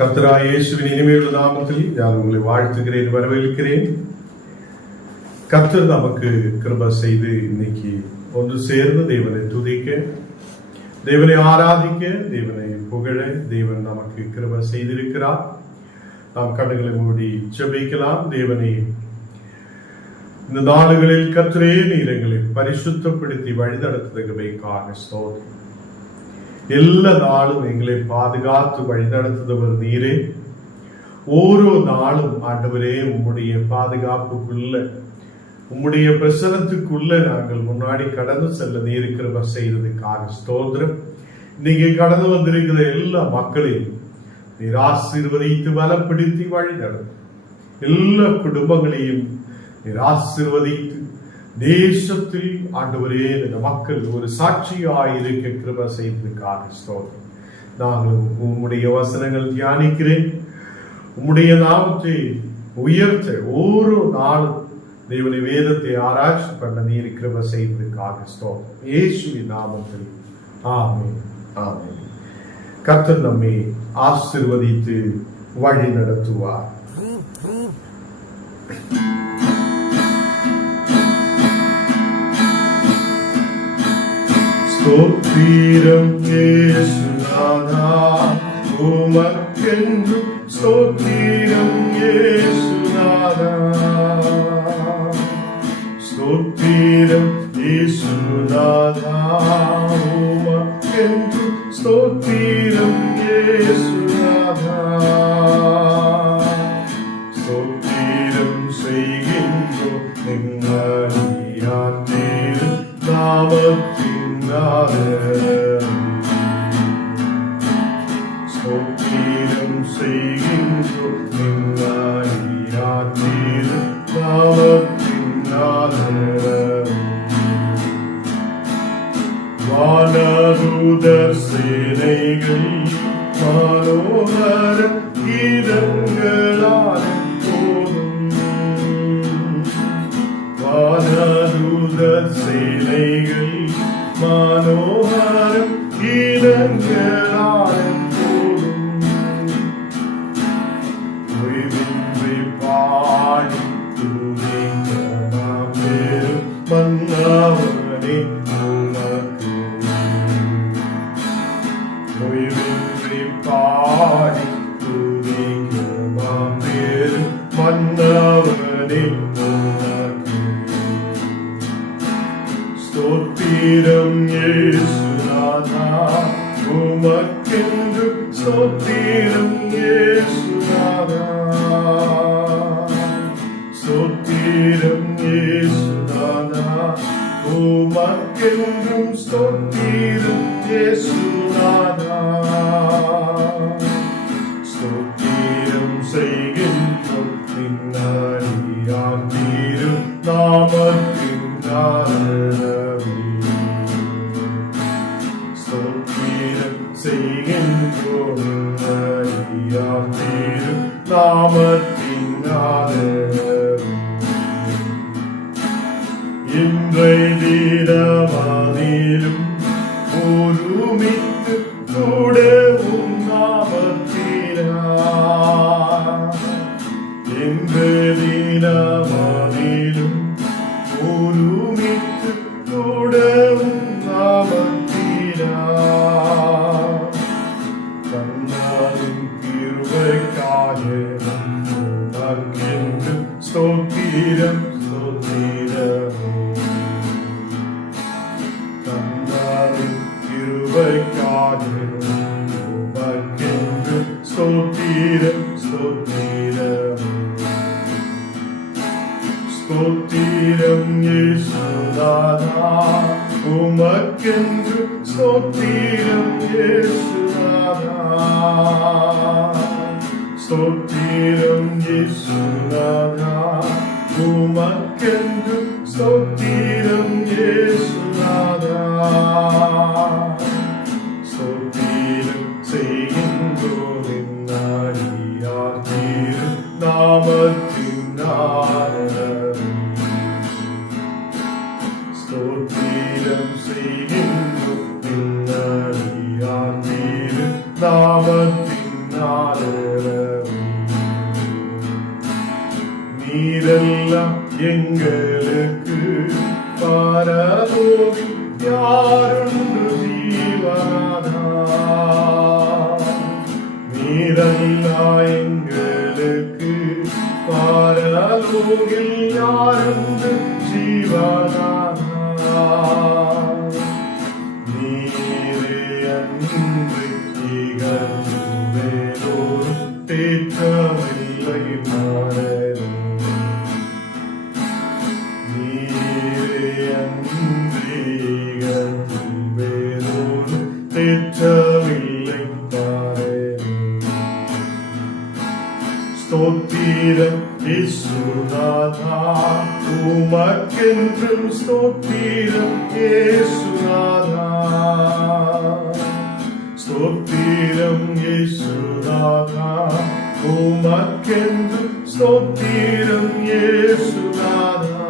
கர்த்தராகிய இயேசுவின் இனிமையுள்ள நாமத்தில் நான் உங்களை வாழ்த்துகிறேன், வரவேற்கிறேன். கர்த்தர் நமக்கு கிருபை செய்து இன்னைக்கு ஒன்று சேர்ந்து தேவனை துதிக்க, தேவனை ஆராதிக்க, தேவனை புகழ தேவன் நமக்கு கிருபை செய்திருக்கிறார். நாம் கண்ணுகளை மூடி ஜெபிக்கலாம். தேவனை, இந்த நாடுகளில் கர்த்தரே நீர் எங்களை பரிசுத்தப்படுத்தி வழிநடத்துவதற்காக ஸ்தோத்திரம். எல்லா நாளும் எங்களை பாதுகாத்து வழிநடத்துபவர் நீரே. ஓரோ நாளும் ஆண்டவரே உம்முடைய பாதுகாப்புக்குள்ள, உம்முடைய பிரசனத்துக்குள்ள நாங்கள் முன்னாடி கடந்து செல்ல நீர் கிருபை செய்ததுக்காக ஸ்தோத்திரம். இன்னைக்கு கடந்து வந்திருக்கிற எல்லா மக்களையும் நீர் ஆசீர்வதித்து பலப்படுத்தி வழிநடத்தும். எல்லா குடும்பங்களையும் நீர் ஆசீர்வதித்து தேசத்தில் ஆண்டவரே இந்த மக்கள் ஒரு சாட்சியாயிருக்க கிருபை செய்ததுக்காக ஸ்தோத்திரம். நாங்கள் உம்முடைய வசனங்கள் தியானிக்கிறேன். உம்முடைய நாமத்தை உயர்த்த ஓரோ நாளும் தேவனுடைய வேதத்தை ஆராய்ச்சி பண்ண நீர் கிருபை செய்ததுக்காக ஸ்தோத்திரம். இயேசுவின் நாமத்தில் ஆமென், ஆமென். கர்த்தர் நம்மை ஆசீர்வதித்து வழி நடத்துவார். ஸ்தோத்திரம் இயேசுநாதா, உமக்கென்றும் ஸ்தோத்திரம் இயேசுநாதா. ஸ்தோத்திரம் இயேசுநாதா, உமக்கென்றும் ஸ்தோத்திரம் இயேசுநாதா. ஸ்தோத்திரம் செய்கின்றோம் எங்களியார் திரு நாமத்தின் ஸ்தோத்திரம் செய்கின்றோம் எங்களியார் திரு நாமத்தின் வானதூதர் சேனைகள் மனோகர கீதங்களால் போதும். வானதூதர் சேனைகள் மனோகரம் கீதங்களால் போதும். ஓய்வின்றி பாடி துதிக்க நாம் பெரும் மன்னவனே உமக்கு. ஓய்வின்றி பாடி துதிக்க நாம் பெரும் மன்னவனே உமக்கு. ஸ்தோத்திரம் இயேசுநாதா, உமக்கென்றும் ஸ்தோத்திரம் இயேசுநாதா. ஸ்தோத்திரம் இயேசுநாதா, உமக்கென்றும் ஸ்தோத்திரம் இயேசுநாதா. ஸ்தோத்திரம் செய்கின்றோம் நின்னடியார் திரு நாமத்தின் ஸ்தோத்திரம் செய்கின்றோம் நின்னடியார் திரு நாமத்தின் இன்றைய தினமதிலும் ஒருமித்து கூடவும் நாமத்தினார். இன்றைய தினமதிலும் ஒருமித்து கூடவும் நாமத்தினார். தன்னாலும் கிருபைக்காக உமக்கென்று ஸ்தோத்திரம் ஸ்தோத்திரம். தன்னாலும் கிருபைக்காக உமக்கென்று ஸ்தோத்திரம் ஸ்தோத்திரம். ஸ்தோத்திரம் இயேசுநாதா, உமக்கென்று ஸ்தோத்திரம் இயேசுநாதா. ஸ்தோத்திரம் இயேசுநாதா, உமக்கென்று ஸ்தோத்திரம் இயேசுநாதா. ஸ்தோத்திரம் செய்கின்றோம் என்னாடியார் திரு நாமத்தின் ஸ்தோத்திரம் செய்கின்றோம் நாமத்தினாலே நீரெல்லாம் எங்களுக்கு பரலோகி யாருண்டு ஜீவனாதார். நீரெல்லாம் எங்களுக்கு பரலோகில் யாருண்டு ஜீவனாதார். நீரே அன்று இகழ்வேலோர் தேற்றமில்லை மாறரும். நீரே அன்று இகழ்வேலோர் தேற்றமில்லை மாறரும். ஸ்தோத்திரம் இயேசுநாதா, உமக்கென்றும் ஸ்தோத்திரம் இயேசுநாதா. ஸ்தோத்திரம் இயேசுநாதா, உமக்கென்றும் ஸ்தோத்திரம் இயேசுநாதா.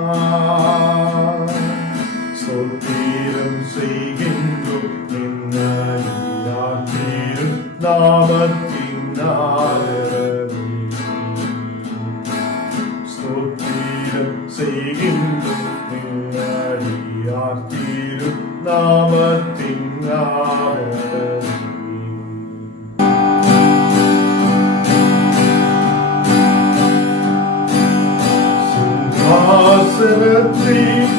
ஸ்தோத்திரம் செய்கின்றோம் நின்னாயிரு நாமத்தின் ஆதரவு. ஸ்தோத்திரம் செய்கின்றோம் நின்னாயார் திரு நாமத்தின் ஆதரவு. சிங்காசனத்தில்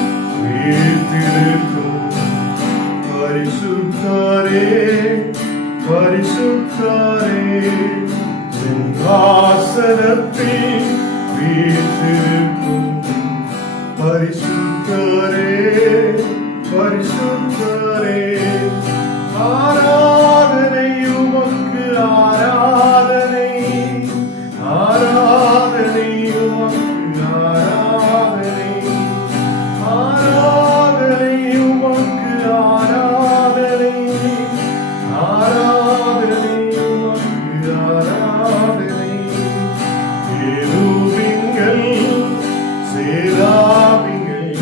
வீற்றிருக்கும் பரிசுத்தரே, பரிசுத்தரே. சிங்காசனத்தில் வீற்றிருக்கும் பரிசுத்தரே, பரிசுத்தரே. ஆராதனை உமக்கு, ஆராதனை, ஆராதனை உமக்கு, ஆராதனை, ஆராதனை உமக்கு, ஆராதனை, ஆராதனை உமக்கு, ஆராதனை. கேருபீன்கள் சேராபீன்கள்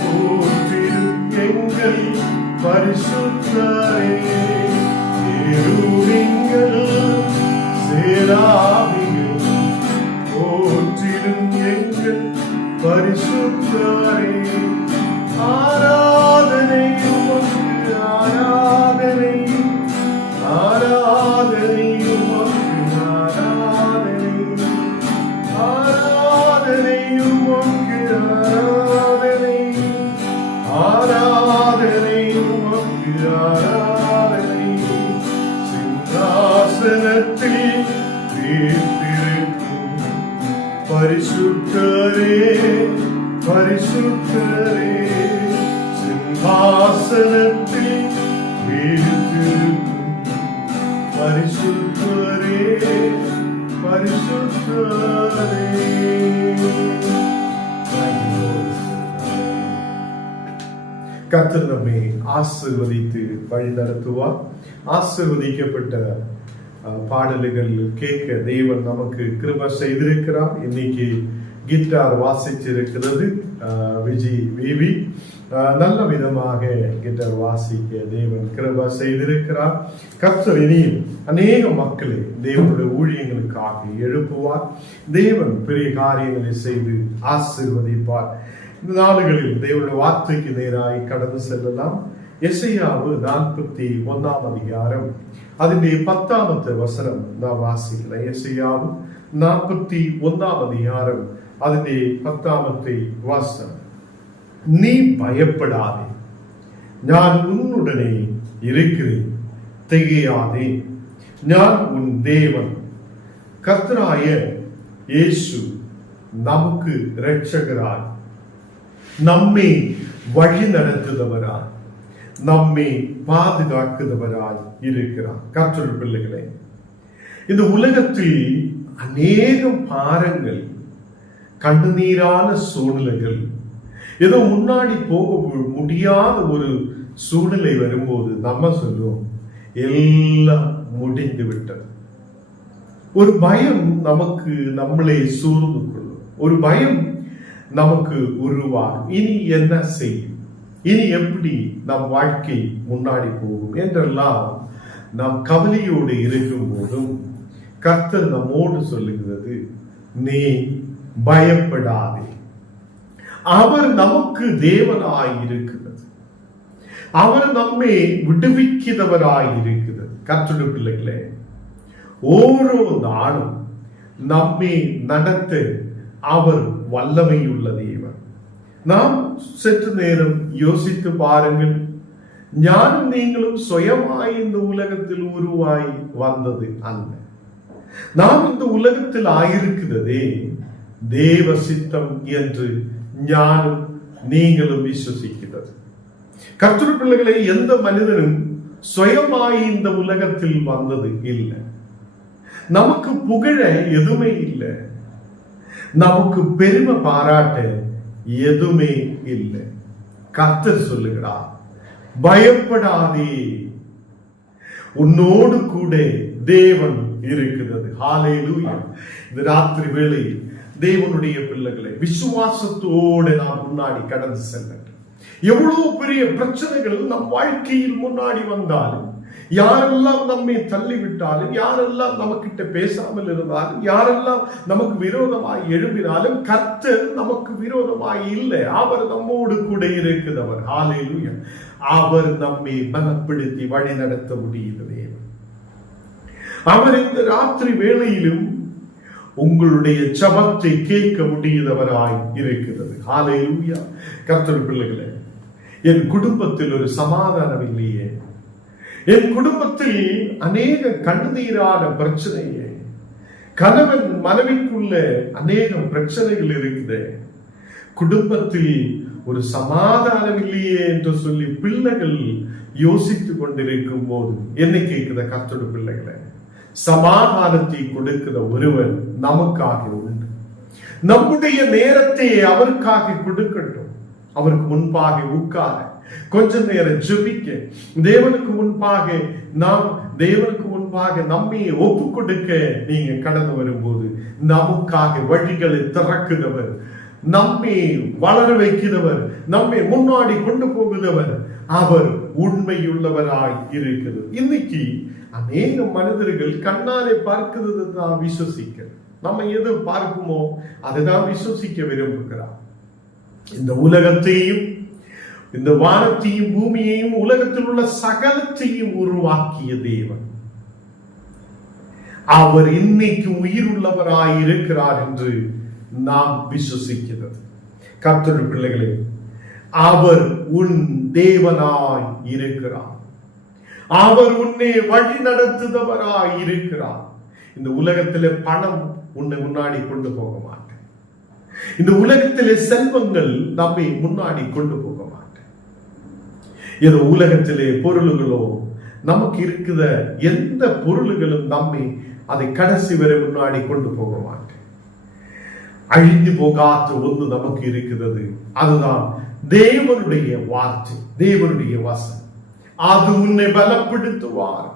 போற்றிடும் எங்கள் பரிசுத்தரே. கேருபீன்கள் சேராபீன்கள் போற்றிடும் எங்கள் பரிசுத்தரே. ஆராதனை உமக்கு, ஆராதனை, ஆராதனை உமக்கு, ஆராதனை, ஆராதனை உமக்கு, ஆராதனை, ஆராதனை உமக்கு, ஆராதனை. சிங்காசனத்தில் வீற்றிருக்கும் பரிசுத்தரே, பரிசுத்தரே. சிங்காசனத்தில் வீற்றிருக்கும் பரிசுத்தரே, பரிசுத்தரே. கர்த்தர் நம்மை ஆசீர்வதித்து வழி நடத்துவார். ஆசீர்வதிக்கப்பட்ட பாடல்கள் கேட்க தேவன் நமக்கு கிருபை செய்திருக்கிறார். இன்னைக்கு கிட்டார் வாசிச்சிருக்கிறது விஜி. நல்ல விதமாக கிட்டார் வாசிக்க தேவன் கிருபை செய்திருக்கிறார். கர்த்தர் இனியும் அநேக மக்களை தேவனுடைய ஊழியங்களுக்காக எழுப்புவார். தேவன் பெரிய காரியங்களை செய்து ஆசீர்வதிப்பார். இந்த நாடுகளில் தேவனுடைய வார்த்தைக்கு நேராய் கடந்து செல்லலாம். எசையாவு 41 அதிகாரம் അതിന്റെ 10ാമത്തെ വസനം നാം വാസിക്കണം. എസയ്യാവ് 41 அதிகாரம் അതിന്റെ 10ാമത്തെ വസനം. நீ பயப்படாதே, நான் உன்னுடனே இருக்கிறேன், திகையாதே, நான் உன் தேவன். கர்த்தராய இயேசு நமக்கு இரட்சகராய், நம்மை வழி நடத்துபவராய், நம்மை பாதுகாக்கிறவராய் இருக்கிறார். கர்த்தருடைய பிள்ளைகளே, இந்த உலகத்தில் அநேக பாரங்கள், கண்ணீரான சூழ்நிலைகள், ஏதோ முன்னாடி போக முடியாத ஒரு சூழ்நிலை வரும்போது நம்ம சொல்லுவோம் எல்லாம் முடிந்து விட்டது. ஒரு பயம் நமக்கு நம்மளை சூழ்ந்து கொள்ளும். ஒரு பயம் நமக்கு உருவாகும். இனி என்ன செய்யும், இனி எப்படி நம் வாழ்க்கை முன்னாடி போகும் என்றெல்லாம் நாம் கவலையோடு இருக்கும் போதும் கர்த்தர் நம்மோடு சொல்லுகிறது, நீ பயப்படாதே. அவர் நமக்கு தேவனாயிருக்கிறது. அவர் நம்மை விடுவிக்கிறவராயிருக்கிறது. கர்த்தருடைய பிள்ளைகளே, ஓரோ நாளும் நம்மை நடத்த அவர் வல்லமையுள்ள தேவன். நாம் சற்று நேரம் யோசித்து பாருங்கள். ஞானம் நீங்களும் சுயமாய் இந்த உலகத்தில் உருவாய் வந்தது அல்ல. நாம் இந்த உலகத்தில் ஆயிருக்கிறதே தேவ சித்தம் என்று ஞானம் நீங்களும் விசுவசிக்கிறது. கர்த்தருடைய பிள்ளைகளை, எந்த மனிதனும் சுயமாய் இந்த உலகத்தில் வந்தது இல்லை. நமக்கு புகழ எதுவுமே இல்லை. நமக்கு பெருமை பாராட்ட எதுவுமே இல்லை. கர்த்தர் சொல்லுகிறார், பயப்படாதே, உன்னோடு கூட தேவன் இருக்கிறது. ஹல்லேலூயா. இந்த ராத்திரி வேளையில் தேவனுடைய பிள்ளைகளை விசுவாசத்தோடு நாம் முன்னாடி கடந்து செல்ல. எவ்வளவு பெரிய பிரச்சனைகள் நம் வாழ்க்கையில் முன்னாடி வந்தாலும், யாரெல்லாம் நம்மை தள்ளிவிட்டாலும், யாரெல்லாம் நமக்கிட்ட பேசாமல் இருந்தாலும், யாரெல்லாம் நமக்கு விரோதமாய் எழும்பினாலும், கர்த்தர் நமக்கு விரோதமாய் இல்லை. அவர் நம்மோடு கூட இருக்கிறவர். ஹல்லேலூயா. அவர் நம்மை பலப்படுத்தி வழி நடத்த முடியுது. அவர் இந்த ராத்திரி வேளையிலும் உங்களுடைய ஜெபத்தை கேட்க முடியாதவராய் இருக்கிறது. ஹல்லேலூயா. கர்த்தருடைய பிள்ளைகளே, என் குடும்பத்தில் ஒரு சமாதானம் இல்லையே, என் குடும்பத்தில் அநேக கண்ணீரான பிரச்சனையே, கணவன் மனைவிக்குள்ள அநேக பிரச்சனைகள் இருக்குது, குடும்பத்தில் ஒரு சமாதானம் இல்லையே என்று சொல்லி பிள்ளைகள் யோசித்துக் கொண்டிருக்கும் போது என்னை கேட்கிற கர்த்தருடைய பிள்ளைகளை, சமாதானத்தை கொடுக்கிற ஒருவன் நமக்காக உண்டு. நம்முடைய நேரத்தை அவருக்காக கொடுக்கட்டும். அவருக்கு முன்பாக உட்கார, கொஞ்ச நேரம் ஜெபிக்க, தேவனுக்கு முன்பாக நம்மை ஒப்பு கொடுக்க நீங்க கடந்து வரும்போது, நமக்காக வழிகளை திறக்குகிறவர், நம்மை வளர வைக்கிறவர், நம்மை முன்னாடி கொண்டு போகிறவர், அவர் உண்மையுள்ளவராய் இருக்கிறது. இன்னைக்கு அநேக மனிதர்கள் கண்ணாலே பார்க்கிறது தான் விசுவசிக்க, நம்ம எது பார்க்குமோ அதுதான் விசுவசிக்க விரும்புகிறார். இந்த உலகத்தையும், இந்த வானத்தையும், பூமியையும், உலகத்தில் உள்ள சகலத்தையும் உருவாக்கிய தேவன் அவர் இன்னைக்கு உயிர் உள்ளவராய் இருக்கிறார் என்று நாம் விசுவசிக்கிறது. கர்த்தருடைய பிள்ளைகளே, அவர் உன் தேவனாய் இருக்கிறார். அவர் உன்னை வழி நடத்துபவராய் இருக்கிறார். இந்த உலகத்திலே பணம் உன்னை முன்னாடி கொண்டு போக மாட்டேன். இந்த உலகத்திலே செல்வங்கள் நம்மை முன்னாடி கொண்டு போக மாட்டேன். ஏதோ உலகத்திலே பொருள்களோ, நமக்கு இருக்கிற எந்த பொருள்களும் நம்மை அதை கடைசி வரை முன்னாடி கொண்டு போக மாட்டேன். அழிந்து போகாத ஒன்று நமக்கு இருக்கிறது. அதுதான் தேவனுடைய வார்த்தை, தேவனுடைய வசனம். அது உன்னை பலப்படுத்துவார்.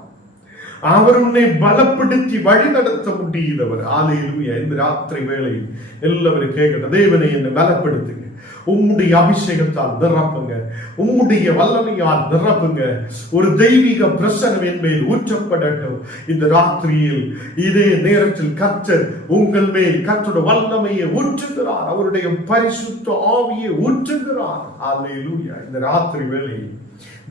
அவர் உன்னை பலப்படுத்தி வழி நடத்த முடியுதவர். ஹல்லேலூயா. இந்த ராத்திரி வேளையில் எல்லாரும் கேட்கட்டும், தேவனை என்னை பலப்படுத்துங்க, உம்முடைய அபிஷேகத்தால் நிரப்புங்க, உம்முடைய வல்லமையால் நிரப்புங்க, ஒரு தெய்வீக பிரசன்னம் என் மேல் ஊற்றப்படட்டும். இந்த ராத்திரியில் இதே நேரத்தில் கர்த்தர் உங்கள் மேல் கர்த்தருடைய வல்லமையை ஊற்றுகிறார், அவருடைய பரிசுத்த ஆவியை ஊற்றுகிறார். ஹல்லேலூயா. இந்த ராத்திரி வேளையில்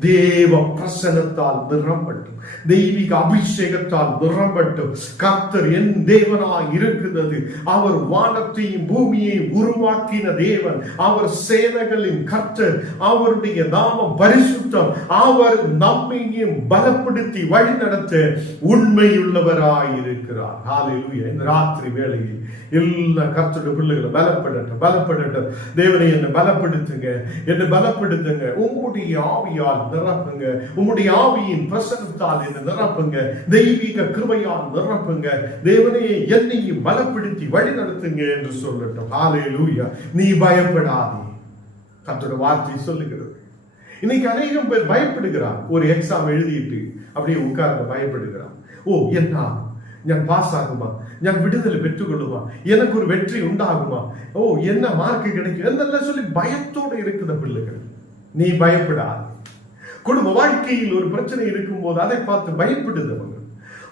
தேவ பிரசன்னத்தால் நிரம்பட்டும், தெய்வீக அபிஷேகத்தால் நிரம்பட்டும். கர்த்தர் என் தேவனாய் இருக்கிறது. அவர் வானத்தையும் பூமியையும் உருவாக்கின தேவன். அவர் சேனைகளின் கர்த்தர். அவருடைய நாமம் பரிசுத்தம். அவர் நம்மையும் பலப்படுத்தி வழி நடத்த உண்மையுள்ளவராய் இருக்கிறார். ஹல்லேலூயா. இந்த ராத்திரி வேளையில் எல்லா கர்த்தருடைய பிள்ளைகளை பலப்படட்டும், பலப்படட்டும். தேவனை என்னை பலப்படுத்துங்க, என்னை பலப்படுத்துங்க, உம்முடைய ஆவியால் நிரப்புங்க, உம்முடைய ஆவியின் பிரசன்னத்தால் என்னை நிரப்புங்க, தெய்வீக கிருபையால் நிரப்புங்க. தேவனே என்னையும் பலப்படுத்தி வழி நடத்துங்க என்று சொல்லட்டும். ஹல்லேலூயா. நீ பயப்படாதே, கர்த்தருடைய வார்த்தை சொல்லுகிறது. இன்னைக்கு அநேகம் பேர் பயப்படுகிறார். ஒரு எக்ஸாம் எழுதிட்டு அப்படியே உட்கார்ந்து பயப்படுகிறார். ஓ, என்ன ഞാൻ പാസ്സാകുമാ, ഞാൻ വിടുതൽ പെറ്റുകൊള്ളുമാ, எனக்கு ஒரு வெற்றி உண்டாகுமா, ஓ என்ன மார்க் கிடைக்கும் എന്നெல்லாம் சொல்லி பயத்தோடு இருக்கிற பிள்ளைகள். நீ பயப்படாது. குடும்ப வாழ்க்கையில் ஒரு பிரச்சனை இருக்கும் போது அதை பார்த்து பயப்படுதவங்க,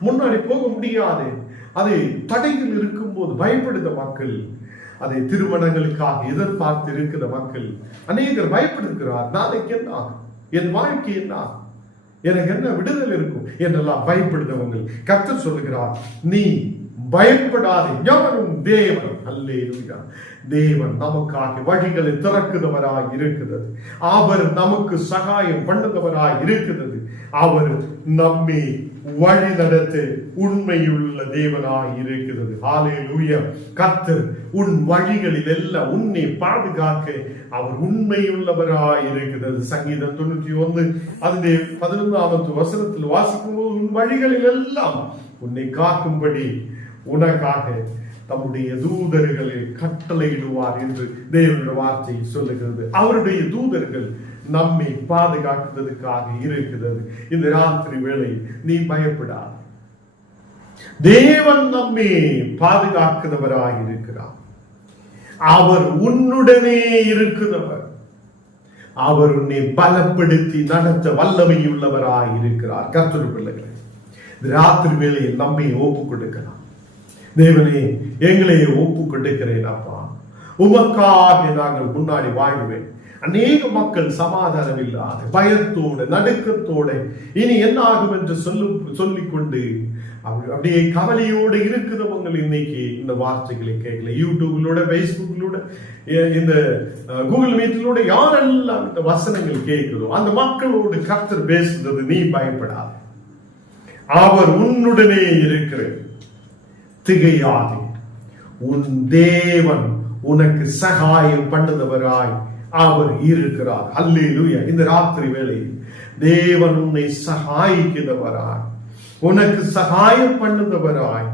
முன்னாடி போக முடியாது, அது தடையில் இருக்கும் போது பயப்படுத மக்கள், அதை திருமணங்களுக்காக எதிர்பார்த்து இருக்கிற மக்கள் அநேகர் பயப்படுகிறார். நாளைக்கு என்ன ஆகும், என் வாழ்க்கை என்ன ஆகும், எனக்கு என்ன விடுதலை இருக்கும் என்றெல்லாம் பயப்படுகிறவங்க கர்த்தர் சொல்லுகிறார், நீ பயப்படாதே, ஞானம் தேவன். அல்லேலூயா. தேவன் நமக்காக வழிகளை திறக்குதவராய் இருக்கிறது. அவர் நமக்கு சகாயம் பண்ணுதவராய் இருக்கிறது. அவர் நம்மை வழி நடத்த உண்மையுள்ள தேவனாய் இருக்கிறது. ஹல்லேலூயா. கர்த்தர் உன் வழிகளில் எல்லாம் உன்னை பாதுகாக்க அவர் உண்மையுள்ளவராய் இருக்கிறது. சங்கீதம் 91 அதிலே 11வது வசனத்தில் வாசிக்கும் போது, உன் வழிகளில் எல்லாம் உன்னை காக்கும்படி உனக்காக தம்முடைய தூதர்களை கட்டளையிடுவார் என்று தேவனுடைய வார்த்தை சொல்லுகிறது. அவருடைய தூதர்கள் நம்மை பாதுகாக்கிறதுக்காக இருக்கிறது. இந்த ராத்திரி வேளை நீ பயப்படாத, தேவன் நம்மை பாதுகாக்கிறவராய் இருக்கிறார். அவர் உன்னுடனே இருக்கிறவர். அவர் உன்னை பலப்படுத்தி நடத்த வல்லமையுள்ளவராய் இருக்கிறார். கர்த்தருடைய பிள்ளைகளே, இந்த ராத்திரி வேளையில் நம்மை ஒப்பு கொடுக்கலாம். தேவனே, எங்களை ஒப்பு கொடுக்கிறேன் அப்பா, உமக்காக நாங்கள் முன்னாடி வாழ்வேன். அநேக மக்கள் சமாதானம் இல்லாத பயத்தோடு நடுக்கத்தோடு இனி என்ன ஆகும் என்று சொல்லிக்கொண்டு அப்படியே கவலையோடு இருக்கிறவங்க இன்னைக்கு இந்த வார்த்தைகளை கேட்கல. யூடியூப்லோட, பேஸ்புக்லோட, இந்த கூகுள் மீட்டிலோட யாரெல்லாம் இந்த வசனங்கள் கேட்கிறோம், அந்த மக்களோடு கர்த்தர் பேசுறது, நீ பயப்படாத, அவர் உன்னுடனே இருக்கிறார், திகையாதே, உன் தேவன் உனக்கு சகாயம் பண்ணுதவராய் அவர் இருக்கிறார். அல்லேலூயா. இந்த ராத்திரி வேளையில் தேவன் உன்னை சகாயிக்கிறவராய், உனக்கு சகாயம் பண்ணுதவராய்,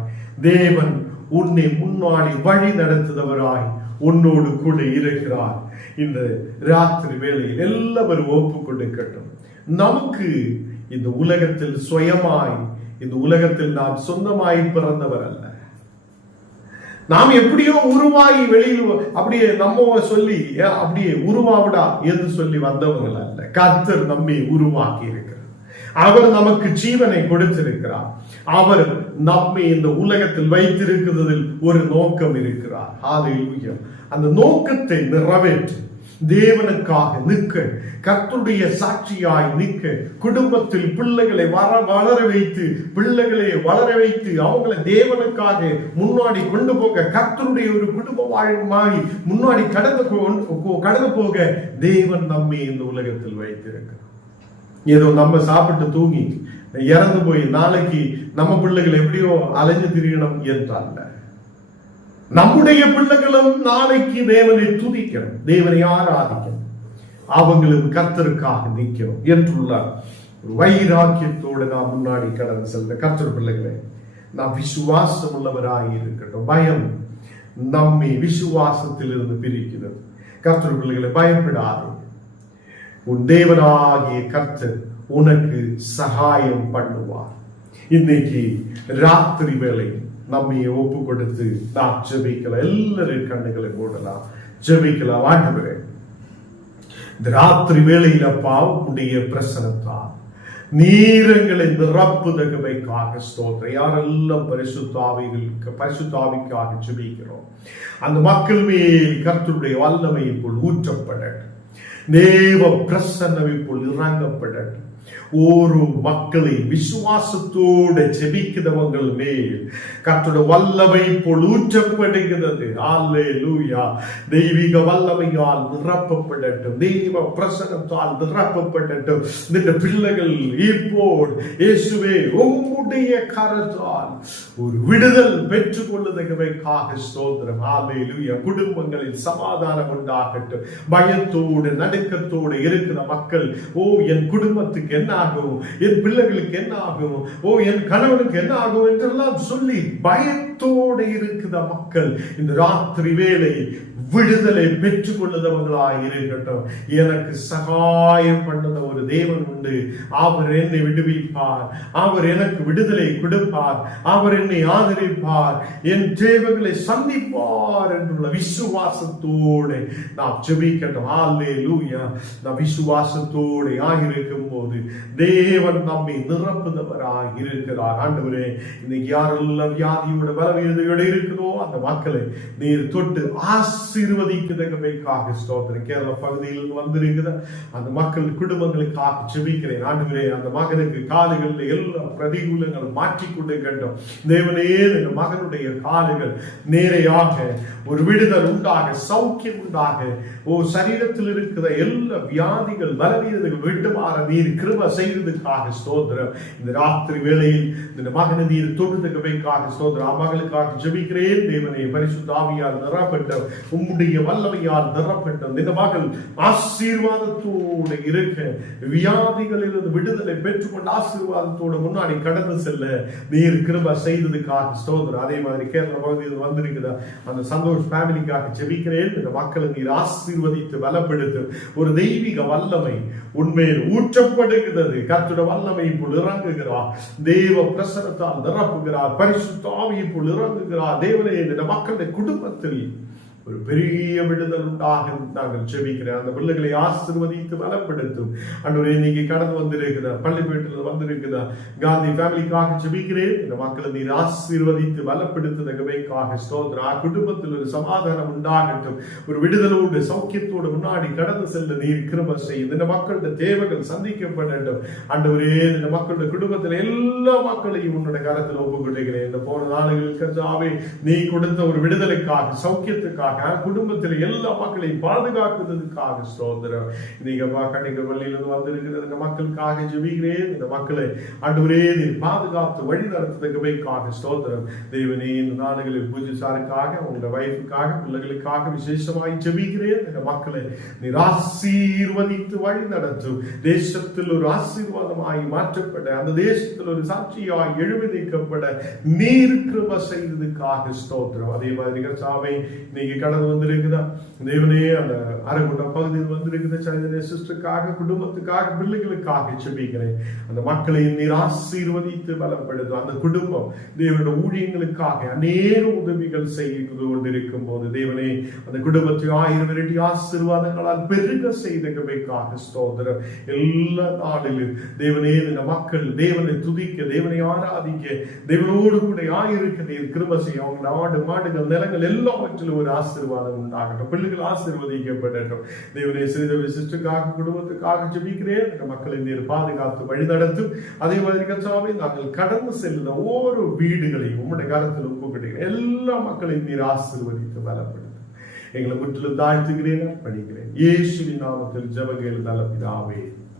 தேவன் உன்னை முன்னாடி வழி நடத்துதவராய் உன்னோடு கூட இருக்கிறார். இந்த ராத்திரி வேளையில் எல்லாரும் ஒப்பு கொடுக்கட்டும். நமக்கு இந்த உலகத்தில் சுயமாய், இந்த உலகத்தில் நாம் சொந்தமாய் பிறந்தவர் அல்ல. நாம் எப்படியோ உருவாகி வெளியில் அப்படியே நம்ம சொல்லி அப்படியே உருவாவிடா என்று சொல்லி வந்தவங்க அல்ல. கர்த்தர் நம்மை உருவாக்கி இருக்கிறார். அவர் நமக்கு ஜீவனை கொடுத்திருக்கிறார். அவர் நம்மை இந்த உலகத்தில் வைத்திருக்கிறதில் ஒரு நோக்கம் இருக்கிறார். ஹல்லேலூயா. அந்த நோக்கத்தை நிறைவேற்ற தேவனுக்காக நிற்க, கர்த்தருடைய சாட்சியாய் நிற்க, குடும்பத்தில் பிள்ளைகளை வளர வைத்து அவங்களை தேவனுக்காக முன்னாடி கொண்டு போக, கர்த்தருடைய ஒரு குடும்ப வாழ்மாய் முன்னாடி கடந்து போக தேவன் நம்மை இந்த உலகத்தில் வைத்திருக்கிறார். ஏதோ நம்ம சாப்பிட்டு தூங்கி இறந்து போய் நாளைக்கு நம்ம பிள்ளைகள் எப்படியோ அலைஞ்சு திரியணும் என்றால், நம்முடைய பிள்ளைகளும் நாளைக்கு தேவனை துதிக்கணும், தேவனை ஆராதிக்கணும், அவங்களும் கர்த்தருக்காக நிற்கணும் என்றுள்ள ஒரு வைராக்கியத்தோடு நாம் முன்னாடி கடந்து செல்ற கர்த்தர் பிள்ளைகளே, நாம் விசுவாசம் உள்ளவராய் இருக்கட்டும். பயம் நம்மை விசுவாசத்தில் இருந்து பிரிக்கிறது. கர்த்தர் பிள்ளைகளை, பயப்படாது, உன் தேவனாகிய கர்த்தர் உனக்கு சகாயம் பண்ணுவார். இன்னைக்கு ராத்திரி வேளை நம்மை ஒப்பு கொடுத்து நாம் ஜெபிக்கலாம். எல்லாரும் கண்ணுகளை போடலாம், ஜெபிக்கலாம். ஆண்டவரே, இந்த ராத்திரி வேளையில உடைய பிரசனத்தால் நீரங்களை நிரப்புதகவைக்காக ஸ்தோத்திரம். யாரெல்லாம் பரிசுத்தாவிக்காக ஜெபிக்கிறோம், அந்த மக்கள் மேல் கர்த்தருடைய வல்லமை இப்போது ஊற்றப்படட்டும். தேவ பிரசன்னம் இப்போது இறங்கப்படட்டும். ஒரு மக்களை விசுவாசத்தோடு ஜெபிக்கிறவங்கள் மேல் கர்த்தருடைய வல்லமை போல் ஊற்றப்படுகிறது. அல்லேலூயா. தெய்வீக வல்லமையால் நிரப்பப்படட்டும், தெய்வ பிரசன்னத்தால் நிரப்பப்படட்டும். இந்த பிள்ளைகள் இப்போ இயேசுவே உம்முடைய கரத்தால் ஒரு விடுதல் பெற்றுக் கொள்ளுதற்காக ஸ்தோத்திரம். அல்லேலூயா. குடும்பங்களில் சமாதானம் உண்டாகட்டும். பயத்தோடு நடுக்கத்தோடு இருக்கிற மக்கள், ஓ என் குடும்பத்துக்கு என்ன ஆகும், என் பிள்ளைகளுக்கு என்ன ஆகும், ஓ என் கணவனுக்கு என்ன ஆகும் என்றெல்லாம் சொல்லி பயத்தோடு இருக்கிற மக்கள் இந்த ராத்திரி வேளை விடுதலை பெற்றுக் கொள்ளுதவர்களாய் இருக்கட்டும். எனக்கு சகாயம் பண்ணத ஒரு தேவன் உண்டு, அவர் என்னை விடுவிப்பார், அவர் எனக்கு விடுதலை கொடுப்பார், அவர் என்னை ஆதரிப்பார், என் தேவைகளை சந்திப்பார் என்றுள்ள விசுவாசத்தோடு நாம் ஜெபிக்கட்டும். அல்லேலூயா. நாம் விசுவாசத்தோடு ஆகியிருக்கும் போது தேவன் நம்மை நிரப்புதவராய் இருக்கிறார். ஆண்டவரே, இன்னைக்கு யாரெல்லாம் வியாதியோட பலவீனதையோட இருக்குதோ அந்த மக்களை நீர் தொட்டு ஆசீர்வதிக்கிறதுக்காக ஸ்தோத்திரம். கேரள பகுதியில் வந்திருக்குது அந்த மக்கள் குடும்பங்களுக்காக ஜெபிக்கிறேன். ஆண்டவரே, அந்த மகனுக்கு காலுகளில் எல்லா பிரதிகூலங்களும் மாற்றிக்கொண்டு கண்டோம். தேவனே, இந்த மகனுடைய காலுகள் நேரையாக ஒரு விடுதல் உண்டாக, சௌக்கியம் உண்டாக, சரீரத்தில் இருக்கிற எல்லா வியாதிகள் பலவீனங்கள் விட்டுமாற நீர் கிருபை செய்வதற்காக ஸ்தோத்திரம். இந்த ராத்திரி வேளையில் இந்த மகனை நீர் தொடுதற்காக ஸ்தோத்திரம். மகளுக்காக ஜெபிக்கிறேன். தேவனே, பரிசுத்த ஆவியால் நிரப்பட்டும், உம்முடைய வல்லமையால் நிரப்பட்டும். இந்த மகள் ஆசீர்வாதத்தோடு இருக்க, வியாதிகளிலிருந்து விடுதலை பெற்றுக்கொண்டு ஆசீர்வாதத்தோடு முன்னாடி கடந்து செல்ல நீர் கிருபை செய்ததுக்காக ஸ்தோத்திரம். அதே மாதிரி கேரள பகுதியில் வந்திருக்குதா அந்த சந்தோஷ் ஃபேமிலிக்காக ஜெபிக்கிறேன். இந்த மக்களை நீர் ஆசீர்வதித்து பலப்படுத்தும். ஒரு தெய்வீக வல்லமை உண்மையில் ஊற்றப்படுகிறது. கர்த்தருடைய வல்லமை இப்போது இறங்குகிறார். தேவ பிரசன்னத்தால் நிரப்புகிறார். பரிசுத்த ஆவி இப்போது இறங்குகிறார். தேவனே, இந்த மக்களுடைய குடும்பத்தில் ஒரு பெரிய விடுதல் உண்டாக நாங்கள் ஜெபிக்கிறேன். அந்த பிள்ளைகளை ஆசீர்வதித்து பலப்படுத்தும். அன்றைய இன்னைக்கு கடந்து வந்திருக்கிறார், பள்ளிப்பேட்டில் வந்திருக்கிறார் காந்தி ஃபேமிலிக்காக ஜெபிக்கிறேன். இந்த மக்களை நீர் ஆசீர்வதித்து பலப்படுத்துவதற்காக ஸ்தோத்திரம். குடும்பத்தில் ஒரு சமாதானம் உண்டாகட்டும். ஒரு விடுதலோடு சௌக்கியத்தோடு முன்னாடி கடந்து செல்ல நீர் கிருபை செய்யும். இந்த மக்களுடைய தேவைகள் சந்திக்கப்படட்டும். ஆண்டவரே, இந்த மக்களுடைய குடும்பத்தில் எல்லா மக்களையும் உன்னுடைய கரத்தில் ஒப்புக்கொள்கிறேன். இந்த போன நாடுகளில் கர்த்தாவே, நீ கொடுத்த ஒரு விடுதலைக்காக, சௌக்கியத்துக்காக, குடும்பத்தில் எல்லா மக்களையும் பாதுகாக்கிறதுக்காக ஸ்தோத்திரம். இன்னைக்கு கணிக பள்ளியிலிருந்து வந்திருக்கிற இந்த மக்களுக்காக ஜெபிக்கிறேன். இந்த மக்களை ஆண்டவரே நீர் பாதுகாத்து வழி நடத்துவதற்காக ஸ்தோத்திரம். தேவனே, இந்த நாடுகளில் பூஜைசாருக்காக, உங்க வைஃபுக்காக, பிள்ளைகளுக்காக விசேஷமாய் ஜெபிக்கிறேன். இந்த மக்களை நீர் ஆசீர்வதித்து வழி நடத்தும். தேசத்தில் ஒரு ஆசீர்வாதமாய் மாற்றப்பட, அந்த தேசத்தில் ஒரு சாட்சியாய் எழுதிக்கப்பட நீர் கிருபை செய்ததுக்காக ஸ்தோத்திரம். அதே மாதிரி கர்த்தாவே, இன்னைக்கு கடந்து வந்திருக்குதா தேவனே, அந்த அரகுண்ட பகுதியில் வந்திருக்குது சைதன்ய சிஸ்டருக்காக, குடும்பத்துக்காக, பிள்ளைகளுக்காக ஜெபிக்கிறேன். அந்த மக்களை நீர் ஆசீர்வதித்து பலப்படுத்தும். அந்த குடும்பம் தேவனுடைய ஊழியங்களுக்காக அநேக உதவிகள் செய்து கொண்டிருக்கும் போது தேவனே, அந்த குடும்பத்தை 1000 இரட்டி ஆசீர்வாதங்களால் பெருக செய்தவைக்காக ஸ்தோத்திரம். எல்லா நாளிலும் தேவனே, இந்த மக்கள் தேவனை துதிக்க, தேவனை ஆராதிக்க, தேவனோடு கூட ஆயிருக்க நீர் கிருபை செய்ய. அவங்க ஆடு மாடுகள் நிலங்கள் எல்லாவற்றிலும் ஒரு ஆசீர்வாதம் உண்டாகட்டும். பிள்ளைகள் ஆசீர்வதிக்கப்படட்டும். தேவனே, சிறிதவை சிஸ்டருக்காக, குடும்பத்துக்காக ஜெபிக்கிறேன். இந்த மக்களை நீர் பாதுகாத்து வழி நடத்தும். அதே மாதிரி கர்த்தாவே, நாங்கள் கடந்து செல்லுന്ന ஒவ்வொரு வீடுகளையும் உம்முடைய கரத்தில் ஒப்புக்கொள்கிறேன். எல்லா மக்களையும் நீர் ஆசீர்வதித்து பலப்படுத்தும். எங்களை முற்றிலும் தாழ்த்துகிறேன், படிக்கிறேன். இயேசுவின் நாமத்தில் ஜெபங்கள் நல்ல பிதாவே.